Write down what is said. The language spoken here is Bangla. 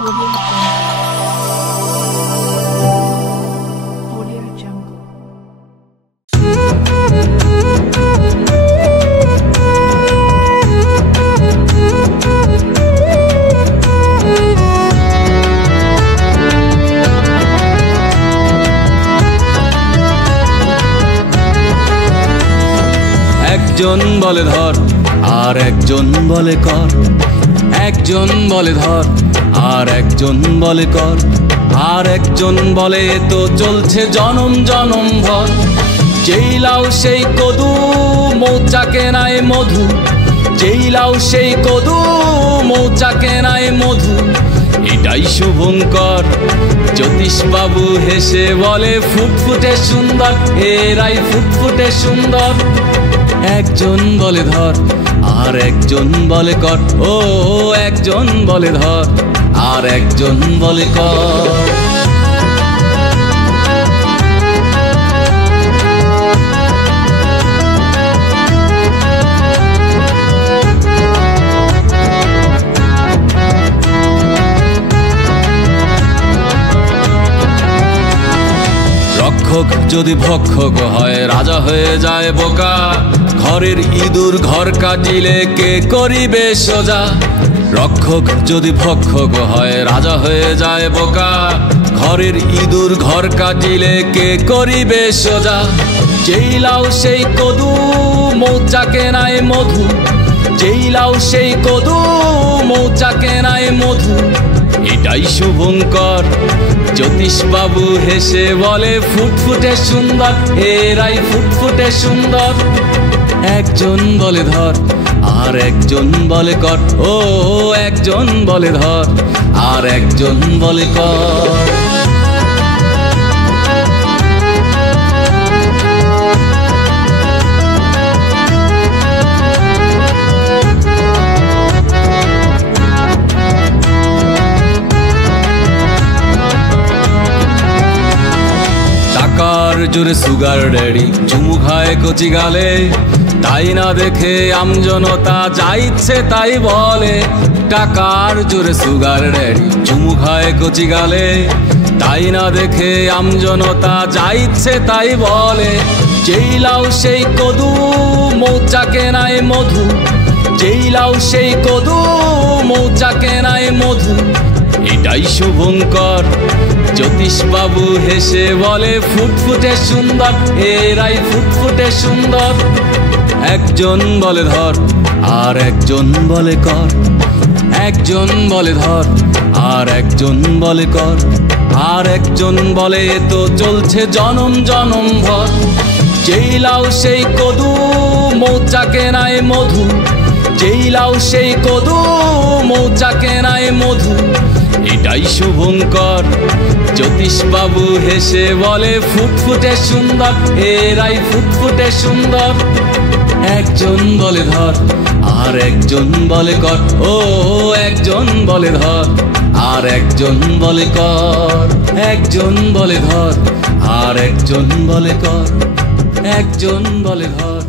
একজন বলে ধর আর একজন বলে কর, একজন বলে ধর আর একজন বলে কর, আর একজন বলে তো চলছে জনম জনম ভর। যেই লাউ সেই কদু মৌচাকে নাই মধু, যেই লাউ সেই কদু মৌচাকে নাই মধু, এটাই শুভঙ্কর। জ্যোতিষবাবু হেসে বলে ফুটফুটে সুন্দর, এরাই ফুটফুটে সুন্দর। একজন বলে ধর আর একজন বলে কর, ও একজন বলে ধর আর একজন বলে কর। রক্ষক যদি ভক্ষক হয় রাজা হয়ে যায় বোকা, ঘরের ইঁদুর ঘর কাটিলে কে করিবে সোজা। রক্ষক যদি ভক্ষক হয় রাজা হয়ে যায় বোকা, ঘরের ইঁদুর ঘর কাটিলে কে করিবে সোজা। যেই লাউ সেই কদু মৌচাকে নাই মধু, যেই লাউ সেই কদু মৌচাকে নাই মধু, এটাই শুভঙ্কর। জ্যোতিষবাবু হেসে বলে ফুটফুটে সুন্দর, এরাই ফুটফুটে সুন্দর। একজন বলে ধর আর একজন বলে কর, ও একজন বলে ধর আর একজন বলে কর। টাকার জোরে সুগার ড্যাডি চুমু খায় কচি গালে, তাই না দেখে আমজনতা যা ইচ্ছে তাই বলে। টাকার জোরে সুগার ড্যাডি চুমু খায় কচি গালে, তাই না দেখে আমজনতা যা ইচ্ছে তাই বলে। যেই লাউ সেই কদু মৌচাকে নাই মধু, যেই লাউ সেই কদু মৌচাকে নাই মধু, এটাই শুভঙ্কর। জ্যোতিষবাবু হেসে বলে ফুটফুটে সুন্দর, এরাই ফুটফুটে সুন্দর। একজন বলে ধর আর একজন বলে কর, একজন বলে ধর আর একজন বলে কর, আর একজন বলে তো চলছে জনম জনম ভর। যেই লাউ সেই কদু মৌচাকে নাই মধু, যেই লাউ সেই কদু মৌচাকে নাই মধু, এটাই শুভঙ্কর। জ্যোতিষবাবু হেসে বলে ফুটফুটে সুন্দর, এরাই ফুটফুটে সুন্দর। একজন বলে ধর আর একজন বলে কর, ও একজন বলে ধর আর একজন বলে কর। একজন বলে ধর আর একজন বলে কর, একজন বলে ধর।